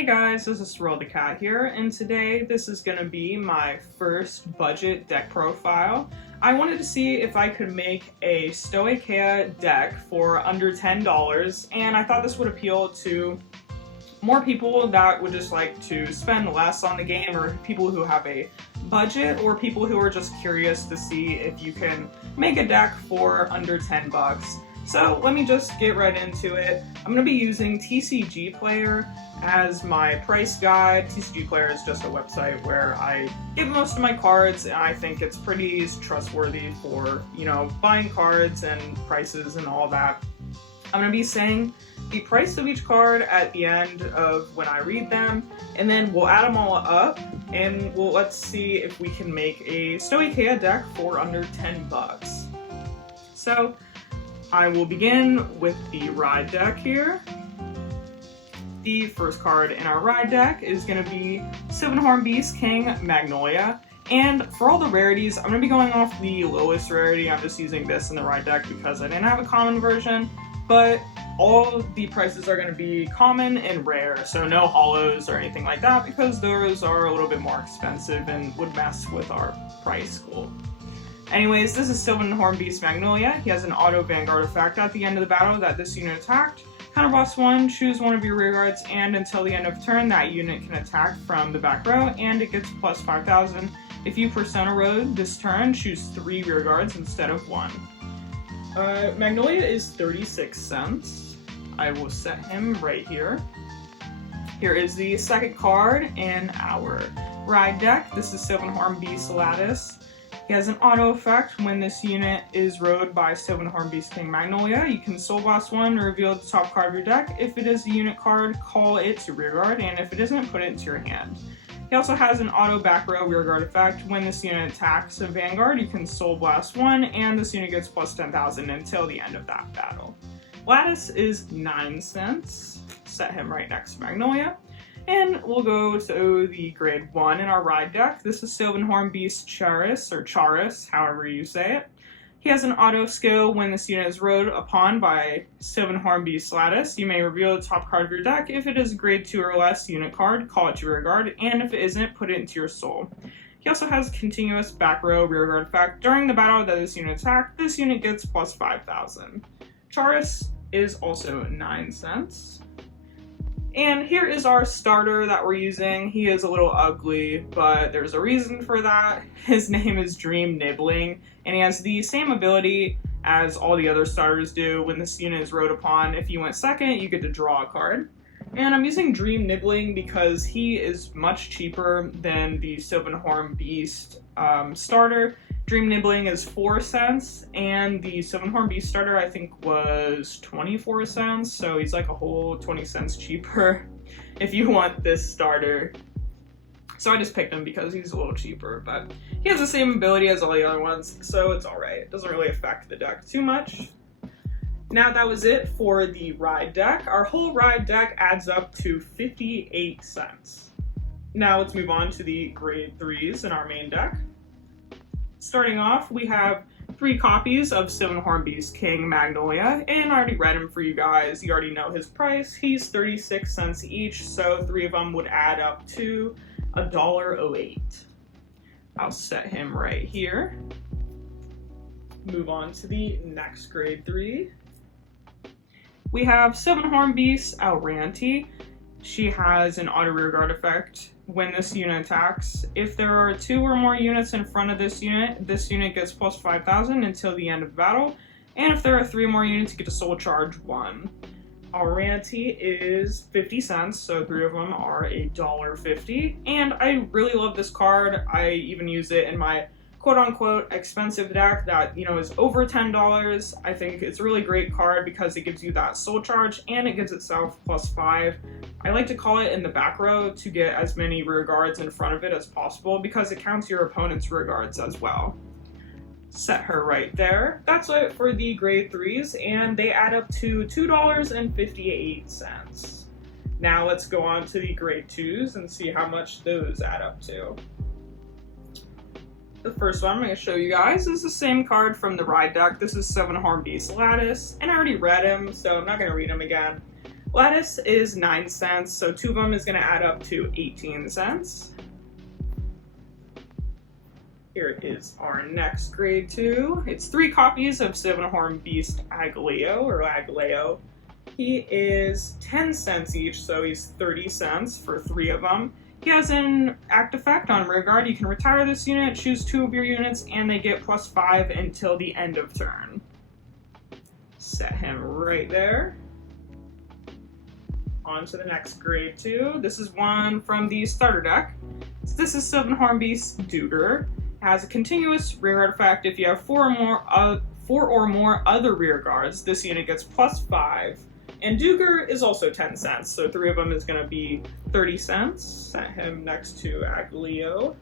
Hey guys, this is Swirl the Cat here, and today this is going to be my first budget deck profile. I wanted to see if I could make a Stoicheia deck for under $10, and I thought this would appeal to more people that would just like to spend less on the game, or people who have a budget, or people who are just curious to see if you can make a deck for under 10 bucks. So let me just get right into it. I'm going to be using TCG Player as my price guide. TCG Player is just a website where I give most of my cards, and I think it's pretty trustworthy for, buying cards and prices and all that. I'm going to be saying the price of each card at the end of when I read them, and then we'll add them all up, and let's see if we can make a Stoicheia deck for under 10 bucks. So I will begin with the Ride deck here. The first card in our Ride deck is going to be Sylvan Beast King Magnolia. And for all the rarities, I'm going to be going off the lowest rarity. I'm just using this in the Ride deck because I didn't have a common version. But all the prices are going to be common and rare, so no hollows or anything like that, because those are a little bit more expensive and would mess with our price pool. Anyways, this is Sylvan Beast Magnolia. He has an auto Vanguard effect at the end of the battle that this unit attacked. Counterboss 1, choose one of your rear guards, and until the end of turn, that unit can attack from the back row, and it gets plus 5,000. If you Persona Road this turn, choose 3 rear guards instead of 1. Magnolia is 36 cents. I will set him right here. Here is the second card in our Ride deck. This is Sylvan Beast Lattice. He has an auto effect. When this unit is rode by Sylvan Beast King Magnolia, you can Soul Blast 1 to reveal the top card of your deck. If it is a unit card, call it to rear guard, and if it isn't, put it into your hand. He also has an auto back row rear guard effect. When this unit attacks a Vanguard, you can Soul Blast 1, and this unit gets plus 10,000 until the end of that battle. Lattice is 9 cents. Set him right next to Magnolia. And we'll go to the grade 1 in our Ride deck. This is Sylvan Beast Charis, or Charis, however you say it. He has an auto skill. When this unit is rode upon by Sylvan Beast Lattice, you may reveal the top card of your deck. If it is a grade 2 or less unit card, call it to rear guard, and if it isn't, put it into your soul. He also has continuous back row rear guard effect. During the battle that this unit attacked, this unit gets plus 5,000. Charis is also 9 cents. And here is our starter that we're using. He is a little ugly, but there's a reason for that. His name is Dream Nibbling, and he has the same ability as all the other starters do. When this unit is rode upon, if you went second, you get to draw a card. And I'm using Dream Nibbling because he is much cheaper than the Sylvan Beast starter. Dream Nibbling is 4 cents, and the Sylvan Beast starter I think was 24 cents, so he's like a whole 20 cents cheaper if you want this starter. So I just picked him because he's a little cheaper, but he has the same ability as all the other ones, so it's alright. It doesn't really affect the deck too much. Now that was it for the Ride deck. Our whole Ride deck adds up to 58 cents. Now let's move on to the grade 3s in our main deck. Starting off, we have 3 copies of Sylvan Beast King Magnolia, and I already read him for you guys. You already know his price. He's 36 cents each, so 3 of them would add up to $1.08. I'll set him right here. Move on to the next grade 3. We have Sylvan Beast Alranti. She has an auto rear guard effect. When this unit attacks, if there are 2 or more units in front of this unit gets plus 5,000 until the end of the battle. And if there are 3 or more units, you get to soul charge 1. Alranti is 50 cents, so 3 of them are $1.50. And I really love this card. I even use it in my quote-unquote expensive deck that, is over $10. I think it's a really great card because it gives you that soul charge and it gives itself plus 5. I like to call it in the back row to get as many rear guards in front of it as possible because it counts your opponent's rear guards as well. Set her right there. That's it for the grade 3s, and they add up to $2.58. Now let's go on to the grade 2s and see how much those add up to. The first one I'm going to show you guys is the same card from the Ride deck. This is Sylvan Beast Lattice, and I already read him, so I'm not going to read him again. Lattice is 9 cents, so 2 of them is going to add up to 18 cents. Here is our next grade 2. It's 3 copies of Sylvan Beast Agleo. He is 10 cents each, so he's 30 cents for 3 of them. He has an act effect on rearguard. You can retire this unit, choose 2 of your units, and they get +5 until the end of turn. Set him right there. On to the next grade 2. This is one from the starter deck. So this is Sylvan Beast Duger. Has a continuous rearguard effect. If you have 4 or more other rearguards, this unit gets +5. And Duger is also 10 cents, so 3 of them is going to be 30 cents. Set him next to Aglio.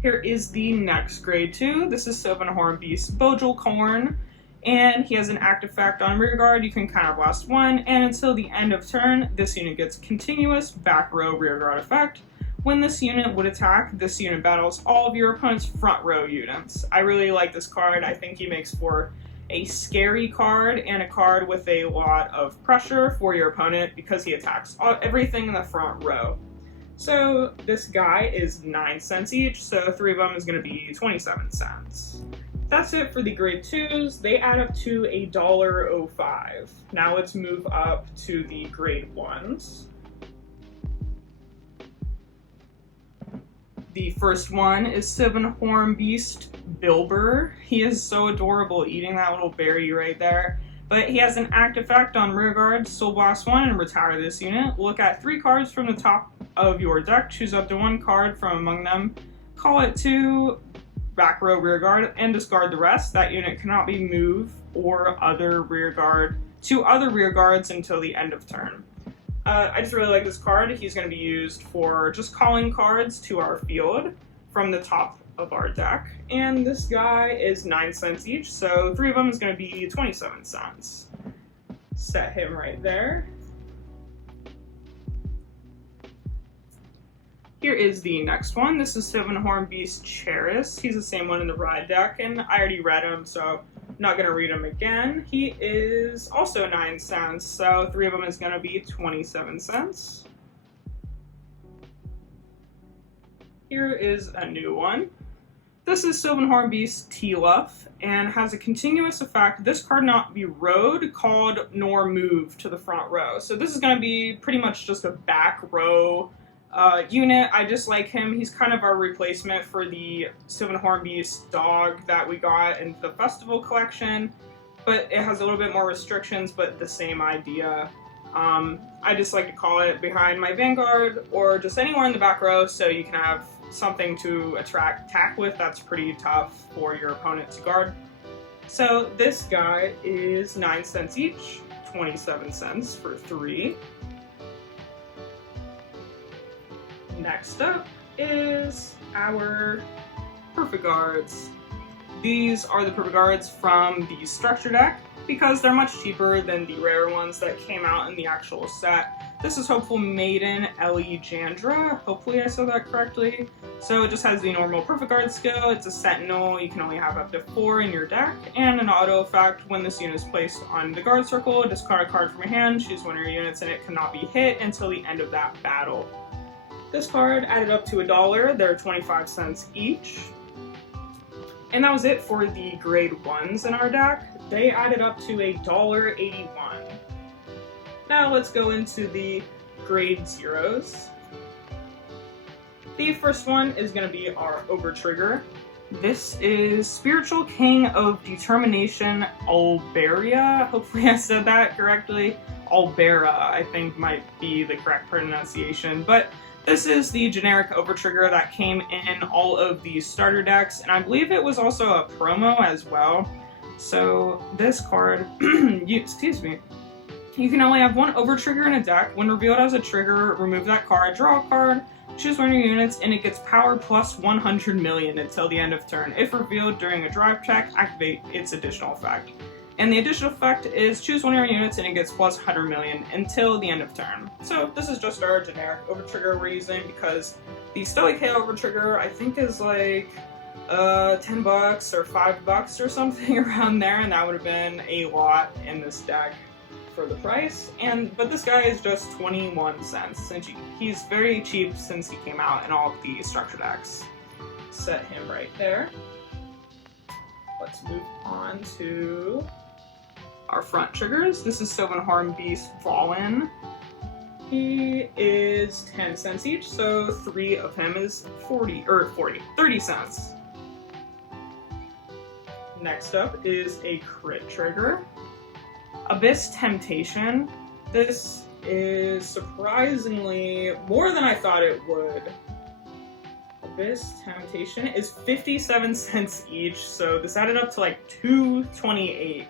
Here is the next grade 2. This is Sylvan Beast Bojal Corn, and he has an act effect on rearguard. You can counterblast 1, and until the end of turn, this unit gets continuous back row rearguard effect. When this unit would attack, this unit battles all of your opponent's front row units. I really like this card. I think he makes for a scary card and a card with a lot of pressure for your opponent because he attacks everything in the front row. So this guy is 9 cents each, so 3 of them is going to be 27 cents. That's it for the grade 2s. They add up to $1.05. Now let's move up to the grade 1s. The first one is Sylvan Beast Bilber. He is so adorable eating that little berry right there. But he has an act effect on rearguard, Soul Blast 1, and retire this unit. Look at 3 cards from the top of your deck, choose up to 1 card from among them, call it to back row rearguard, and discard the rest. That unit cannot be moved or other rearguard to other rearguards until the end of turn. I just really like this card. He's going to be used for just calling cards to our field from the top of our deck. And this guy is 9 cents each, so 3 of them is going to be 27 cents. Set him right there. Here is the next one. This is Sylvan Beast Cheris. He's the same one in the ride deck, and I already read him, so I'm not going to read him again. He is also 9 cents, so 3 of them is going to be 27 cents. Here is a new one. This is Sylvan Beast Tealuff, and has a continuous effect. This card not be rowed, called, nor moved to the front row. So this is going to be pretty much just a back row unit. I just like him. He's kind of our replacement for the Sylvan Beast dog that we got in the festival collection, but it has a little bit more restrictions, but the same idea. I just like to call it behind my Vanguard or just anywhere in the back row so you can have something to attack with that's pretty tough for your opponent to guard. So this guy is 9 cents each, 27 cents for 3. Next up is our Perfect Guards. These are the Perfect Guards from the structure deck because they're much cheaper than the rare ones that came out in the actual set. This is Hopeful Maiden Elegandra. Hopefully I said that correctly. So it just has the normal Perfect Guard skill. It's a Sentinel. You can only have up to 4 in your deck, and an auto effect. When this unit is placed on the guard circle, discard a card from your hand, choose one of your units, and it cannot be hit until the end of that battle. This card added up to $1. They're 25 cents each. And that was it for the grade 1s in our deck. They added up to $1.81. Now let's go into the grade 0s. The first one is going to be our overtrigger. This is Spiritual King of Determination Alberia. Hopefully I said that correctly. Albera, I think, might be the correct pronunciation. But this is the generic overtrigger that came in all of the starter decks, and I believe it was also a promo as well. So this card, excuse me, you can only have 1 overtrigger in a deck. When revealed as a trigger, remove that card, draw a card, choose one of your units, and it gets power plus 100 million until the end of turn. If revealed during a drive check, activate its additional effect. And the additional effect is choose one of your units and it gets plus 100 million until the end of turn. So this is just our generic overtrigger we're using because the Stoic Hail overtrigger I think is like $10 or $5 or something around there, and that would have been a lot in this deck for the price, but this guy is just 21 cents since he's very cheap since he came out in all of the structure decks. Set him right there. Let's move on to our front triggers. This is Sylvan Beast Fallen. He is 10 cents each, so 3 of him is 30 cents. Next up is a crit trigger. Abyss Temptation. This is surprisingly more than I thought it would. Abyss Temptation is 57 cents each, so this added up to like $2.28.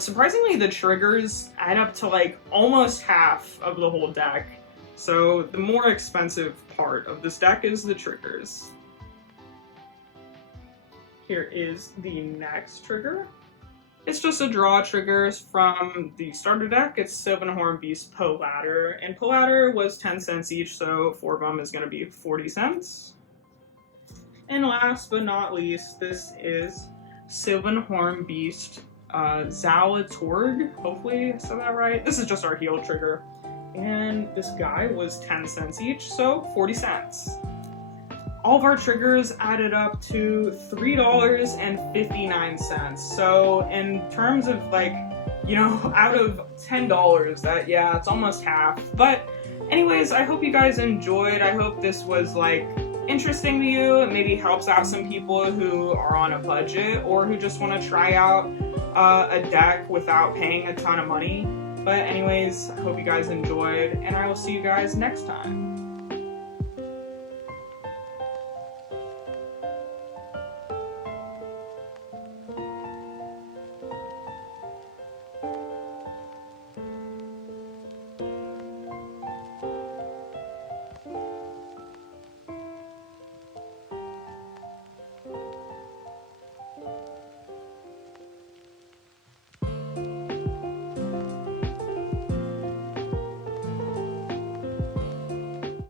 Surprisingly, the triggers add up to like almost half of the whole deck, so the more expensive part of this deck is the triggers. Here is the next trigger. It's just a draw triggers from the starter deck. It's Sylvan Beast Ladder, and Ladder was 10 cents each, so 4 of them is going to be 40 cents. And last but not least, this is Sylvan Beast Zalatorg. Hopefully I said that right. This is just our heal trigger. And this guy was 10 cents each, so 40 cents. All of our triggers added up to $3.59. So in terms of like, you know, out of $10, that, yeah, it's almost half. But anyways, I hope you guys enjoyed. I hope this was like interesting to you. It maybe helps out some people who are on a budget or who just want to try out a deck without paying a ton of money. But anyways, I hope you guys enjoyed, and I will see you guys next time.